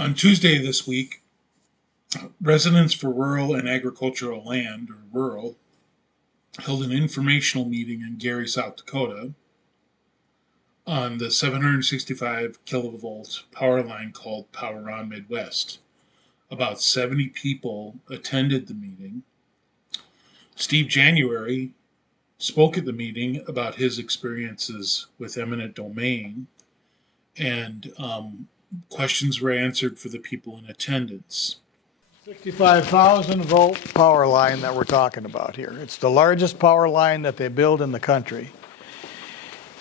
On Tuesday this week, residents for rural and agricultural land, or rural, held an informational meeting in Gary, South Dakota on the 765 kilovolt power line called Power Midwest. About 70 people attended the meeting. Steve January spoke at the meeting about his experiences with Eminent Domain, and questions were answered for the people in attendance. 65,000 volt power line that we're talking about here. It's the largest power line that they build in the country.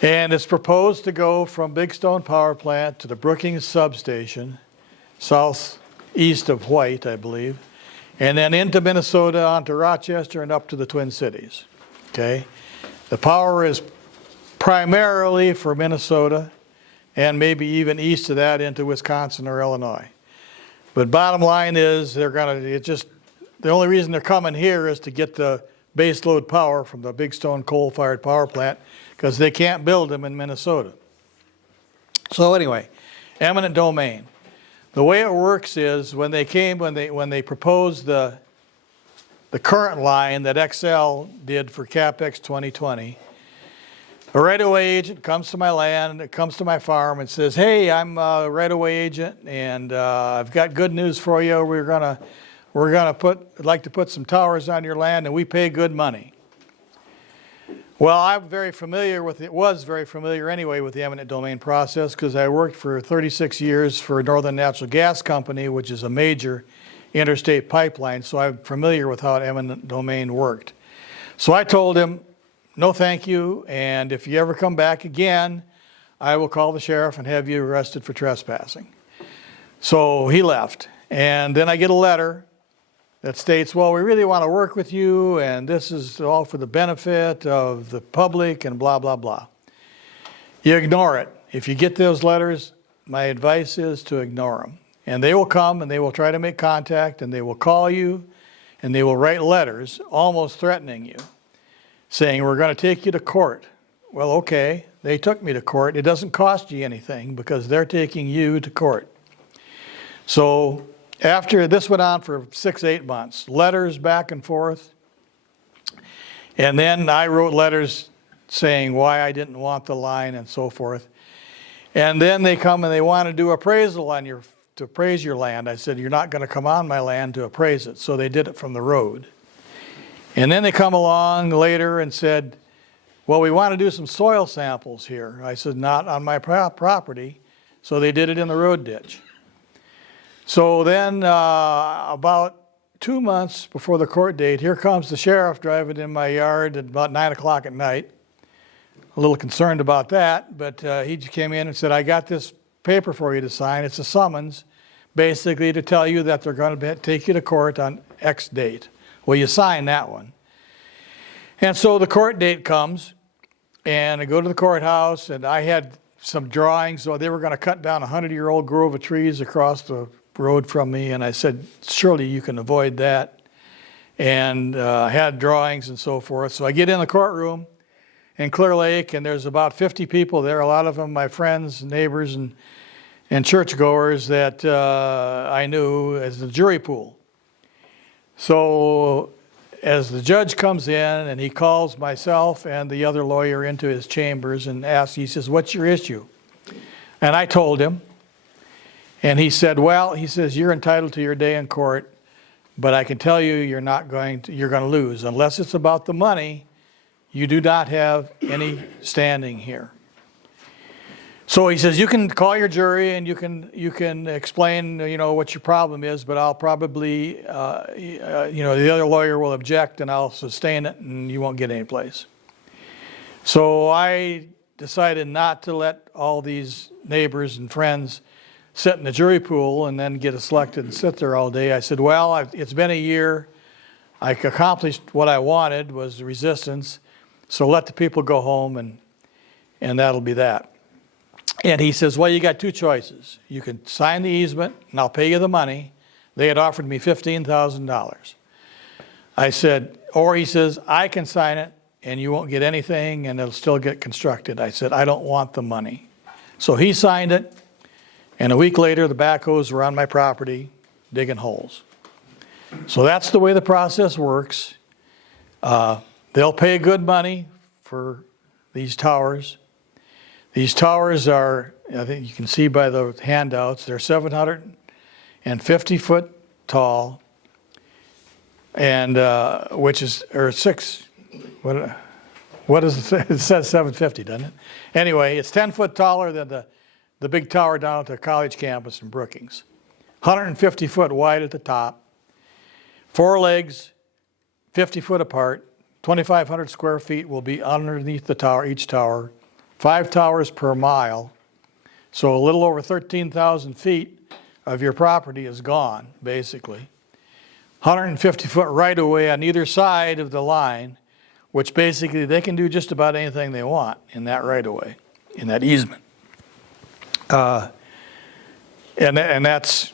And it's proposed to go from Big Stone Power Plant to the Brookings substation, southeast of White, I believe, and then into Minnesota, onto Rochester, and up to the Twin Cities. Okay? The power is primarily for Minnesota, and maybe even east of that into Wisconsin or Illinois. But bottom line is, the only reason they're coming here is to get the base load power from the Big Stone coal-fired power plant, because they can't build them in Minnesota. So anyway, Eminent Domain. The way it works is when they proposed the current line that XL did for CapEx 2020, a right-of-way agent comes to my land, comes to my farm and says, hey, I'm a right-of-way agent, and I've got good news for you. I'd like to put some towers on your land, and we pay good money. Well, I'm very familiar with it, was very familiar anyway with the eminent domain process, because I worked for 36 years for Northern Natural Gas Company, which is a major interstate pipeline, so I'm familiar with how eminent domain worked. So I told him, no thank you, and if you ever come back again, I will call the sheriff and have you arrested for trespassing. So he left, and then I get a letter that states, well, we really want to work with you, and this is all for the benefit of the public, and blah, blah, blah. You ignore it. If you get those letters, my advice is to ignore them. And they will come, and they will try to make contact, and they will call you, and they will write letters almost threatening you, saying, we're going to take you to court. Well, okay, they took me to court. It doesn't cost you anything because they're taking you to court. So after this went on for 6-8 months, letters back and forth. And then I wrote letters saying why I didn't want the line and so forth. And then they come and they want to do appraisal on to appraise your land. I said, you're not going to come on my land to appraise it. So they did it from the road. And then they come along later and said, well, we want to do some soil samples here. I said, not on my property. So they did it in the road ditch. So then about 2 months before the court date, here comes the sheriff driving in my yard at about 9 o'clock at night. A little concerned about that, but he came in and said, I got this paper for you to sign. It's a summons, basically to tell you that they're going to take you to court on X date. Well, you sign that one. And so the court date comes, and I go to the courthouse, and I had some drawings. So they were going to cut down a 100-year-old grove of trees across the road from me, and I said, surely you can avoid that. And I had drawings and so forth. So I get in the courtroom in Clear Lake, and there's about 50 people there, a lot of them my friends, neighbors, and churchgoers that I knew as the jury pool. So as the judge comes in and he calls myself and the other lawyer into his chambers and asks, he says, what's your issue? And I told him, and he said, well, he says, you're entitled to your day in court, but I can tell you you're going to lose. Unless it's about the money, you do not have any standing here. So he says, you can call your jury and you can explain, what your problem is, but I'll probably, the other lawyer will object and I'll sustain it and you won't get any place. So I decided not to let all these neighbors and friends sit in the jury pool and then get selected and sit there all day. I said, well, it's been a year. I accomplished what I wanted, was resistance. So let the people go home and that'll be that. And he says, well, you got two choices. You can sign the easement and I'll pay you the money. They had offered me $15,000. I said, or he says, I can sign it and you won't get anything and it'll still get constructed. I said, I don't want the money. So he signed it And a week later, the backhoes were on my property digging holes. So that's the way the process works. They'll pay good money for these towers. These towers are, I think you can see by the handouts, they're 750 foot tall, and which is, or six, what is it? It says 750, doesn't it? Anyway, it's 10 foot taller than the big tower down at the college campus in Brookings. 150 foot wide at the top, 4 legs, 50 foot apart, 2,500 square feet will be underneath the tower, each tower, 5 towers per mile. So a little over 13,000 feet of your property is gone, basically. 150 foot right of way on either side of the line, which basically they can do just about anything they want in that right of way, in that easement. And that's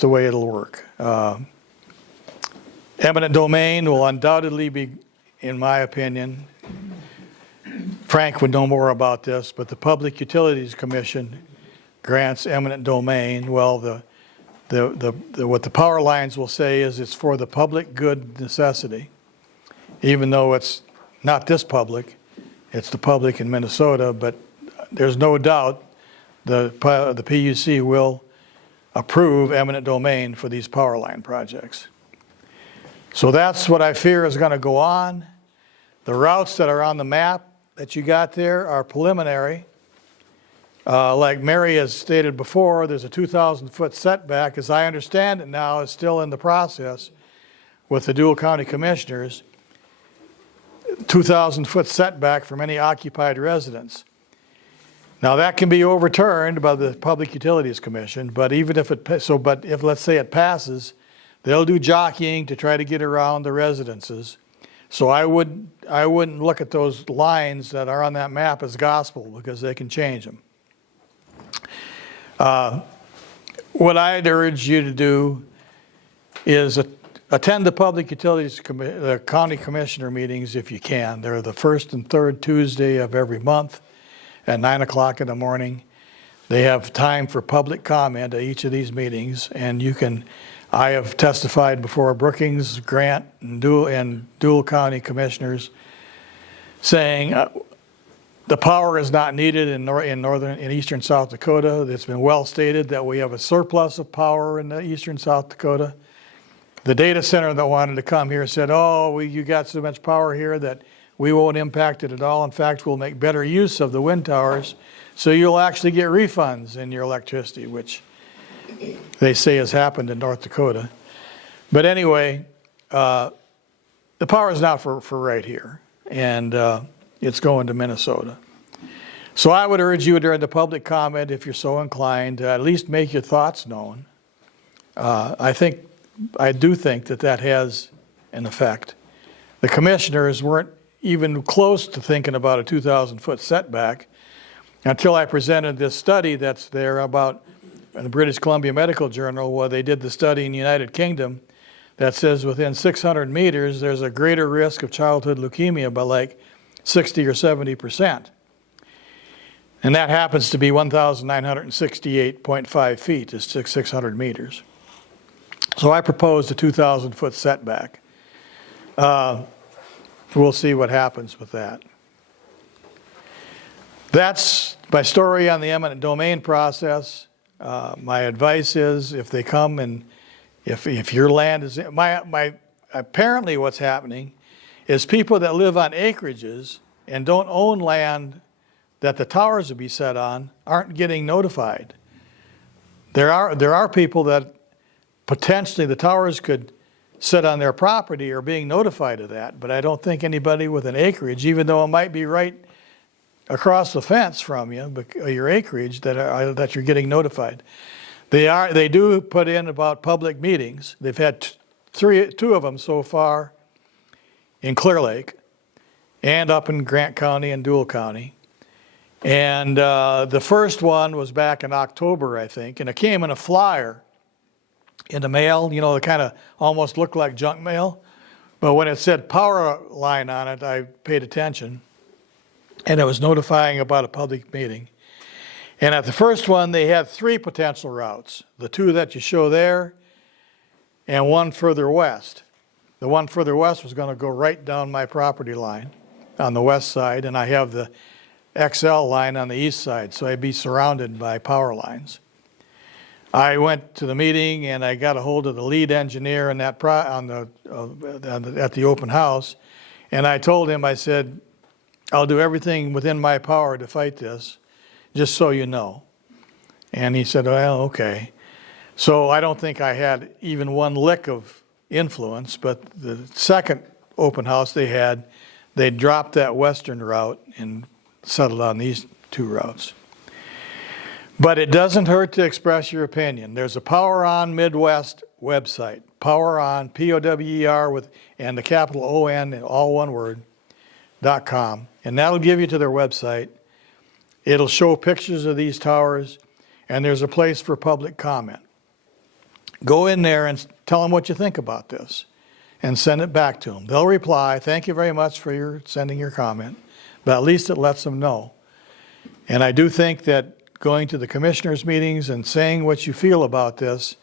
the way it'll work. Eminent domain will undoubtedly be, in my opinion, Frank would know more about this, but the Public Utilities Commission grants eminent domain. Well, what the power lines will say is it's for the public good necessity, even though it's not this public, it's the public in Minnesota, but there's no doubt the PUC will approve eminent domain for these power line projects. So that's what I fear is going to go on. The routes that are on the map that you got there are preliminary. Like Mary has stated before, there's a 2,000 foot setback. As I understand it now, it's still in the process with the Deuel County Commissioners. 2,000 foot setback from any occupied residence. Now that can be overturned by the Public Utilities Commission, but even if but if let's say it passes, they'll do jockeying to try to get around the residences. So I wouldn't look at those lines that are on that map as gospel, because they can change them. What I'd urge you to do is attend the Public Utilities County Commissioner meetings if you can. They're the first and third Tuesday of every month at 9 o'clock in the morning. They have time for public comment at each of these meetings, and you can. I have testified before Brookings, Grant, and Deuel County Commissioners saying the power is not needed in eastern South Dakota. It's been well stated that we have a surplus of power in the eastern South Dakota. The data center that wanted to come here said, oh, you got so much power here that we won't impact it at all. In fact, we'll make better use of the wind towers, so you'll actually get refunds in your electricity, which they say has happened in North Dakota. But anyway, the power is not for right here, and it's going to Minnesota. So I would urge you during the public comment, if you're so inclined, to at least make your thoughts known. I do think that has an effect. The commissioners weren't even close to thinking about a 2,000 foot setback until I presented this study that's there about in the British Columbia Medical Journal, where they did the study in the United Kingdom that says within 600 meters there's a greater risk of childhood leukemia by like 60 or 70%. And that happens to be 1,968.5 feet is 600 meters. So I proposed a 2,000 foot setback. We'll see what happens with that. That's my story on the eminent domain process. My advice is if they come and if your land is, apparently what's happening is people that live on acreages and don't own land that the towers would be set on aren't getting notified. There are people that potentially the towers could sit on their property are being notified of that, but I don't think anybody with an acreage, even though it might be right across the fence from you, your acreage, that you're getting notified. They do put in about public meetings. They've had two of them so far in Clear Lake and up in Grant County and Deuel County. And the first one was back in October, I think, and it came in a flyer in the mail. You know, it kind of almost looked like junk mail. But when it said power line on it, I paid attention. And it was notifying about a public meeting. And at the first one, they had 3 potential routes. The 2 that you show there and one further west. The one further west was going to go right down my property line on the west side, and I have the XL line on the east side, so I'd be surrounded by power lines. I went to the meeting and I got a hold of the lead engineer in that at the open house, and I told him, I said, I'll do everything within my power to fight this, just so you know. And he said, well, okay. So I don't think I had even one lick of influence, but the second open house they dropped that western route and settled on these 2 routes. But it doesn't hurt to express your opinion. There's a Power On Midwest website, Power On, P-O-W-E-R and the capital O-N, all one word, .com. And that'll give you to their website. It'll show pictures of these towers, and there's a place for public comment. Go in there and tell them what you think about this and send it back to them. They'll reply, thank you very much for sending your comment, but at least it lets them know. And I do think that going to the commissioners' meetings and saying what you feel about this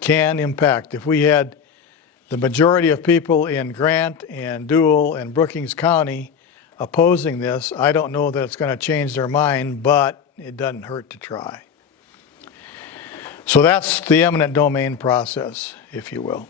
can impact. If we had the majority of people in Grant and Deuel and Brookings County opposing this, I don't know that it's going to change their mind, but it doesn't hurt to try. So that's the eminent domain process, if you will.